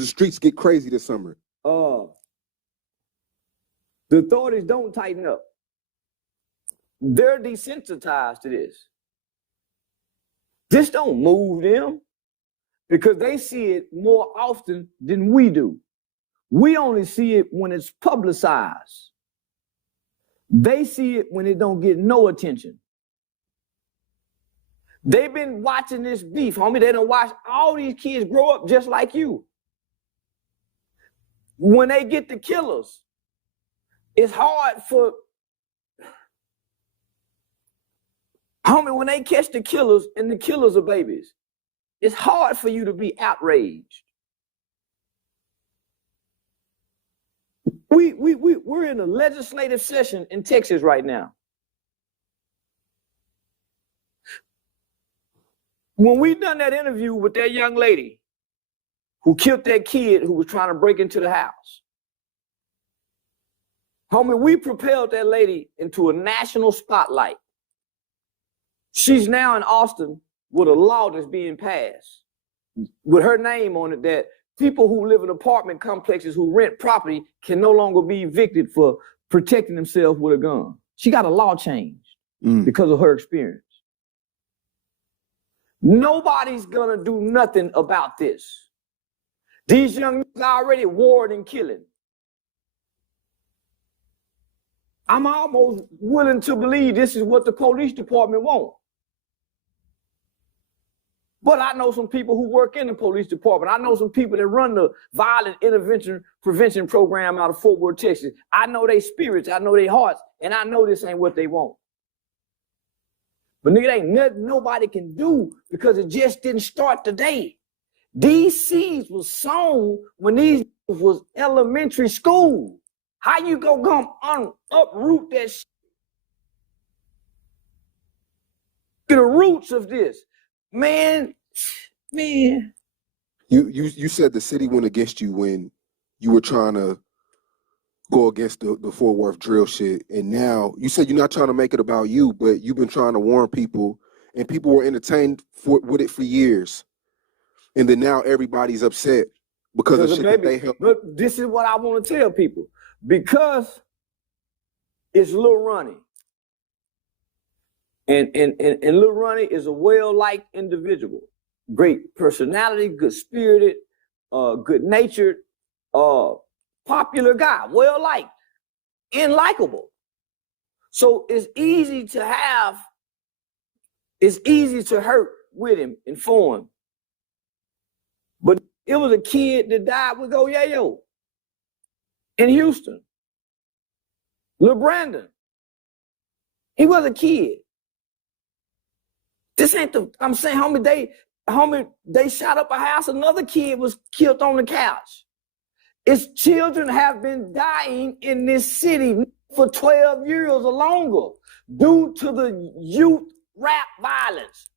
the streets get crazy this summer? The authorities don't tighten up. They're desensitized to this. This don't move them because they see it more often than we do. We only see it when it's publicized. They see it when it don't get no attention. They've been watching this beef, homie. They don't watch all these kids grow up just like you. When they get the killers, it's hard for, homie, when they catch the killers and the killers are babies, it's hard for you to be outraged. We're in a legislative session in Texas right now. When we done that interview with that young lady who killed that kid who was trying to break into the house, homie, we propelled that lady into a national spotlight. She's now in Austin with a law that's being passed with her name on it that people who live in apartment complexes who rent property can no longer be evicted for protecting themselves with a gun. She got a law changed because of her experience. Nobody's gonna do nothing about this. These young niggas already warring and killing. I'm almost willing to believe this is what the police department wants. But I know some people who work in the police department. I know some people that run the violent intervention prevention program out of Fort Worth, Texas. I know their spirits, I know their hearts, and I know this ain't what they want. But nigga, ain't nothing nobody can do because it just didn't start today. These seeds was sown when these was elementary school. How you gonna come uproot that shit? The roots of this. Man. You said the city went against you when you were trying to go against the Fort Worth drill shit, and now you said you're not trying to make it about you, but you've been trying to warn people, and people were entertained with it for years, and then now everybody's upset because of shit that they helped. But this is what I want to tell people, because it's Lil Ronnie. And Lil Ronnie is a well-liked individual. Great personality, good-spirited, good-natured, popular guy, well-liked, and likable. So it's easy to hurt with him and for him. But it was a kid that died with Go Yayo in Houston. Lil Brandon. He was a kid. This ain't I'm saying, homie, they shot up a house, another kid was killed on the couch. Its children have been dying in this city for 12 years or longer due to the youth rap violence.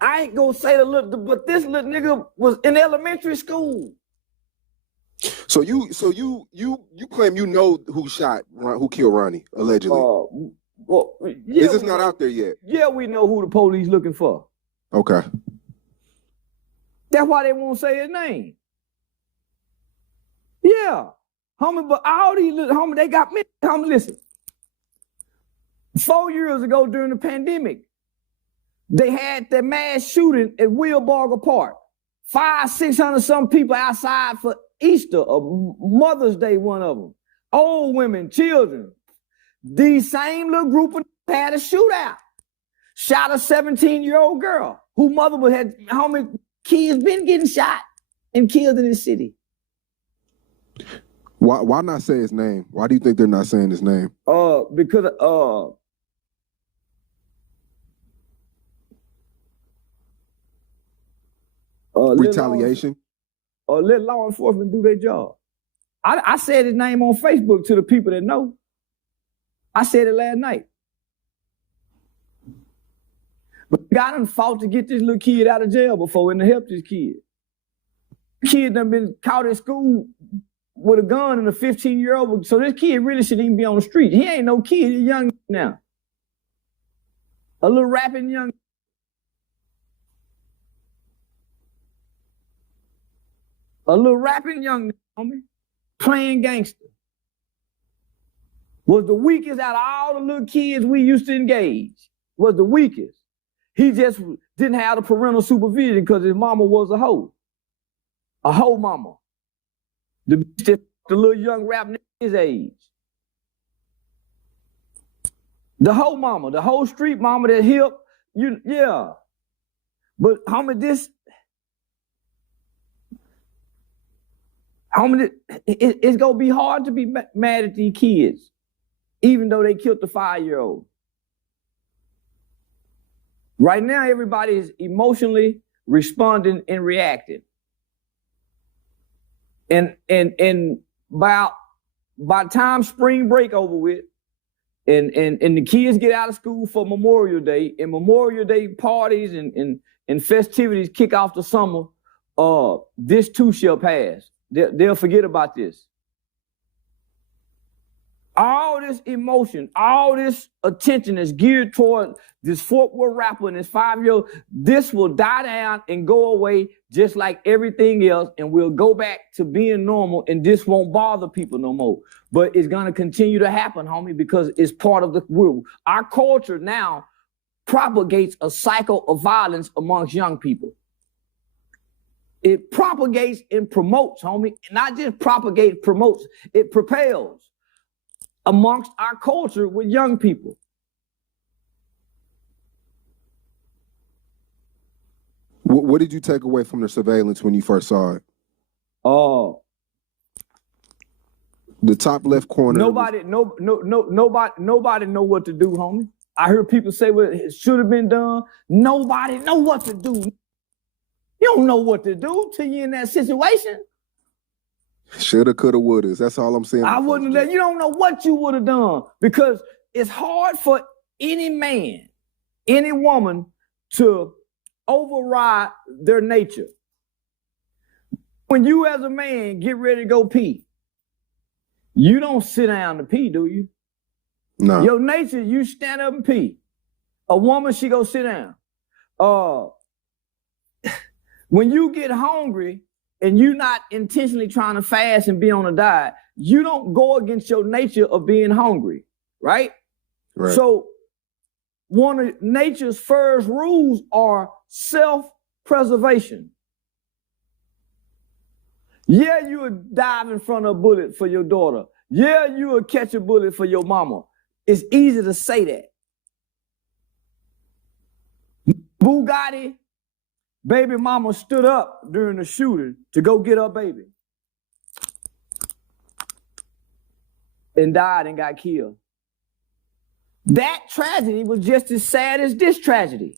I ain't gonna say but this little nigga was in elementary school. So you claim you know who killed Ronnie, allegedly. Well, yeah, is this not out there yet? Yeah, we know who the police looking for. Okay. That's why they won't say his name. Yeah. Homie, but all these little homie, they got me. Homie, listen. 4 years ago during the pandemic, they had that mass shooting at Wilbarger Park. 500-600 some people outside for Easter or Mother's Day, one of them. Old women, children. These same little group of had a shootout. Shot a 17-year-old girl whose mother had, homie, kids been getting shot and killed in this city. Why not say his name? Why do you think they're not saying his name? Because retaliation? Let law enforcement do their job. I said his name on Facebook to the people that know. I said it last night. But I done fought to get this little kid out of jail before and to help this kid. Kid done been caught in school with a gun and a 15-year-old. So this kid really shouldn't even be on the street. He ain't no kid, he's young now. A little rapping young. a little rapping young nigga, homie, playing gangster. Was the weakest out of all the little kids we used to engage. Was the weakest. He just didn't have the parental supervision because his mama was a hoe. A hoe mama. The little young rap nigga his age. The hoe mama, the whole street mama that hip, yeah. But it's gonna be hard to be mad at these kids, even though they killed the 5-year-old. Right now, everybody is emotionally responding and reacting. And by the time spring break over with, and the kids get out of school for Memorial Day, and Memorial Day parties and festivities kick off the summer, this too shall pass. They'll forget about this. All this emotion, all this attention is geared toward this Fort Worth rapper and this 5-year-old. This will die down and go away just like everything else, and we'll go back to being normal, and this won't bother people no more. But it's going to continue to happen, homie, because it's part of the world. Our culture now propagates a cycle of violence amongst young people. It propagates and promotes, homie. Not just propagates, promotes. It propels amongst our culture with young people. What did you take away from the surveillance when you first saw it? The top left corner. Nobody know what to do, homie. I heard people say, well, it should have been done. Nobody know what to do. You don't know what to do till you're in that situation. Shoulda, coulda, woulda. That's all I'm saying. I wouldn't let you don't know what you would have done, because it's hard for any man, any woman to override their nature. When you as a man get ready to go pee, you don't sit down to pee, do you? No. Your nature, you stand up and pee. A woman, she go sit down. When you get hungry and you're not intentionally trying to fast and be on a diet, you don't go against your nature of being hungry, right? Right. So one of nature's first rules are self-preservation. Yeah, you would dive in front of a bullet for your daughter. Yeah, you would catch a bullet for your mama. It's easy to say that. Bugatti, baby mama stood up during the shooting to go get her baby and died and got killed. That tragedy was just as sad as this tragedy.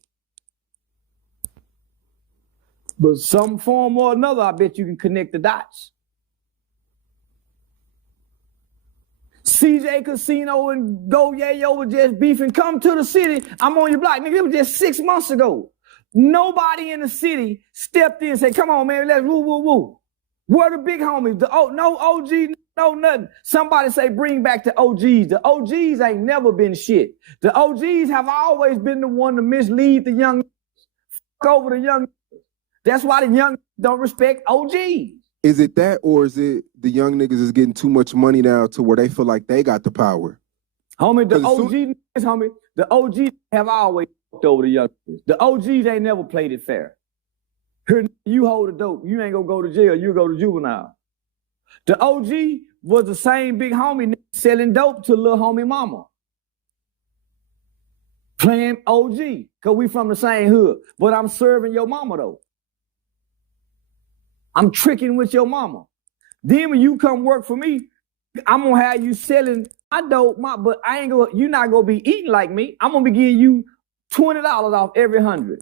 But some form or another, I bet you can connect the dots. CJ Casino and Go Yayo were just beefing. Come to the city. I'm on your block. Nigga, it was just 6 months ago. Nobody in the city stepped in and said, come on, man, let's woo, woo, woo. Where the big homies? No OG, no nothing. Somebody say bring back the OGs. The OGs ain't never been shit. The OGs have always been the one to mislead the young, fuck over the young. That's why the young don't respect OGs. Is it that, or is it the young niggas is getting too much money now to where they feel like they got the power? Homie, the OGs have always fucked over the young. The OGs ain't never played it fair. Here, you hold the dope, you ain't gonna go to jail, you go to juvenile. The OG was the same big homie selling dope to little homie mama. Playing OG, cause we from the same hood, but I'm serving your mama though. I'm tricking with your mama. Then when you come work for me, I'm gonna have you selling my dope, but you're not gonna be eating like me. I'm gonna be giving you $20 off every 100.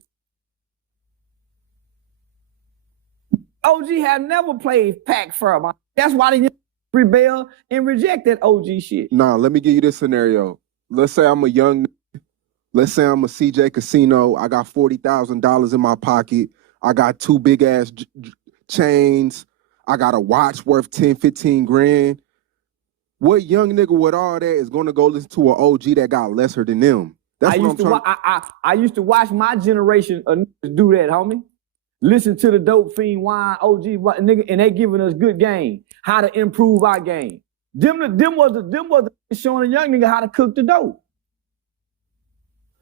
OG have never played pack fair. That's why they rebel and reject that OG shit. Nah, let me give you this scenario. Let's say I'm a CJ Casino. I got $40,000 in my pocket. I got 2 big ass chains. I got a watch worth 10, 15 grand. What young nigga with all that is going to go listen to an OG that got lesser than them? That's what I'm trying. I used to watch my generation do that, homie. Listen to the dope fiend wine OG nigga, and they giving us good game, how to improve our game. Them was the showing a young nigga how to cook the dope.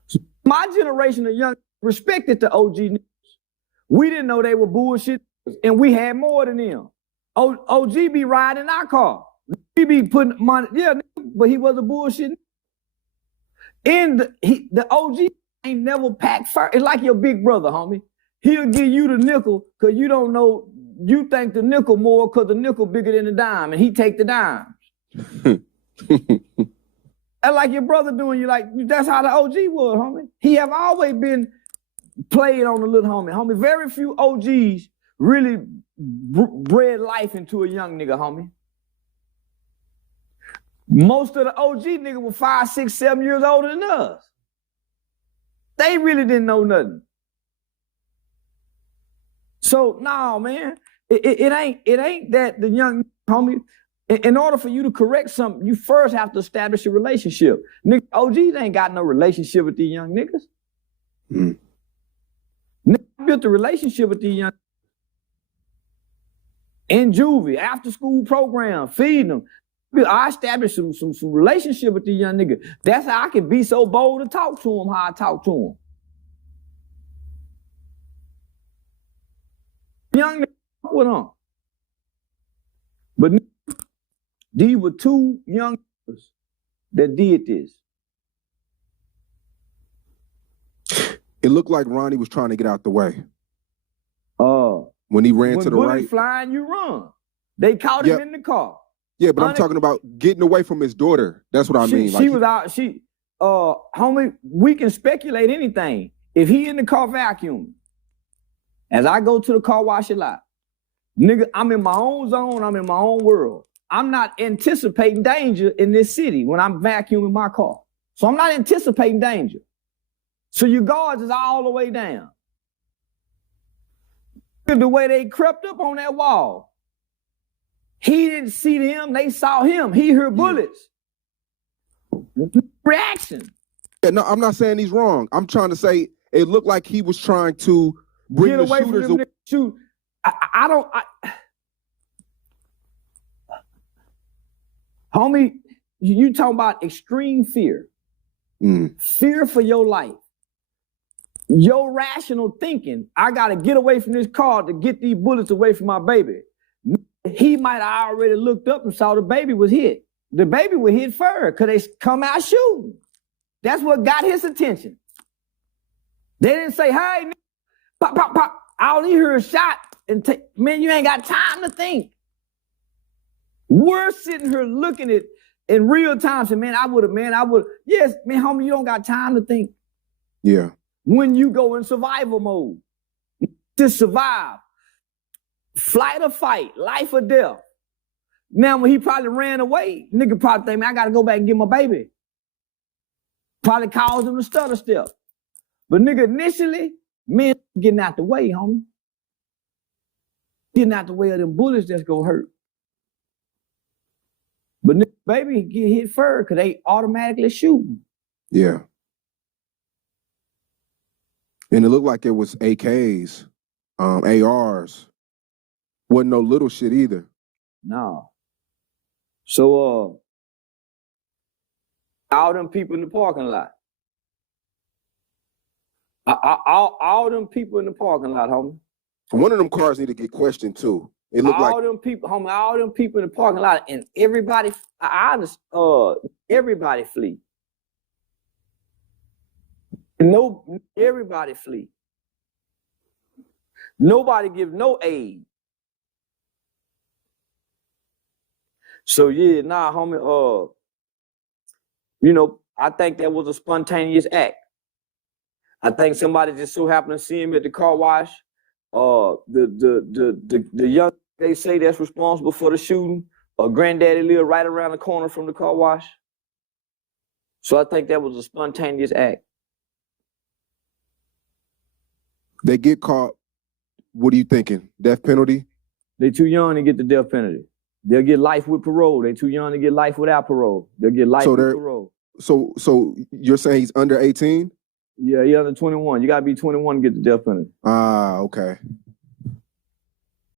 So my generation of young respected the OG niggas. We didn't know they were bullshit, and we had more than them. OG be riding our car. He be putting money, yeah, but he was a bullshit. And the OG ain't never packed first. It's like your big brother, homie. He'll give you the nickel because you don't know, you think the nickel more because the nickel bigger than the dime, and he take the dimes. That's like your brother doing you like, that's how the OG was, homie. He have always been played on the little homie. Homie, very few OGs really bred life into a young nigga, homie. Most of the OG niggas were 5, 6, 7 years older than us. They really didn't know nothing. So, no, man, it ain't that the young homie, in order for you to correct something, you first have to establish a relationship. Nigga, OGs ain't got no relationship with these young niggas. Mm. Nigga built a relationship with these young in juvie, after school program, feeding them. I established some relationship with these young niggas. That's how I can be so bold to talk to them how I talk to them. Young niggas with them. But these were two young niggas that did this. It looked like Ronnie was trying to get out the way. When he ran to the right. Flying, you run. They caught him in the car. Yeah, but I'm talking about getting away from his daughter. That's what I mean. She was out. Homie, we can speculate anything. If he in the car vacuuming, as I go to the car wash a lot, nigga, I'm in my own zone. I'm in my own world. I'm not anticipating danger in this city when I'm vacuuming my car. So I'm not anticipating danger. So your guards is all the way down. The way they crept up on that wall. He didn't see them, they saw him. He heard bullets. Reaction. Yeah, no, I'm not saying he's wrong. I'm trying to say it looked like he was trying to bring the shooters away. Shoot. Homie, you talking about extreme fear. Fear for your life. Your rational thinking, I got to get away from this car to get these bullets away from my baby. He might have already looked up and saw the baby was hit. The baby was hit first because they come out shooting. That's what got his attention. They didn't say, hey, pop, pop, pop. I only heard a shot. And man, you ain't got time to think. We're sitting here looking at in real time saying, man, I would have. Yes, man, homie, you don't got time to think. Yeah. When you go in survival mode, to survive, flight or fight, life or death. Now, when he probably ran away, nigga probably think, man, I got to go back and get my baby. Probably caused him to stutter step. But nigga, initially, men getting out the way, homie. Getting out the way of them bullets that's gonna hurt. But nigga, baby get hit first because they automatically shooting. Yeah. And it looked like it was AKs, ARs. Wasn't no little shit either. No. So, all them people in the parking lot. All them people in the parking lot, homie. One of them cars need to get questioned too. It looked all them people, homie, all them people in the parking lot, and everybody, everybody flee. No, everybody flee. Nobody give no aid. So yeah, nah, homie. You know, I think that was a spontaneous act. I think somebody just so happened to see him at the car wash. The young they say that's responsible for the shooting. Granddaddy lived right around the corner from the car wash. So I think that was a spontaneous act. They get caught. What are you thinking? Death penalty? They too young to get the death penalty. They'll get life with parole. They too young to get life without parole. They'll get life with parole. So you're saying he's under 18? Yeah, he under 21. You gotta be 21 to get the death penalty. Ah, okay.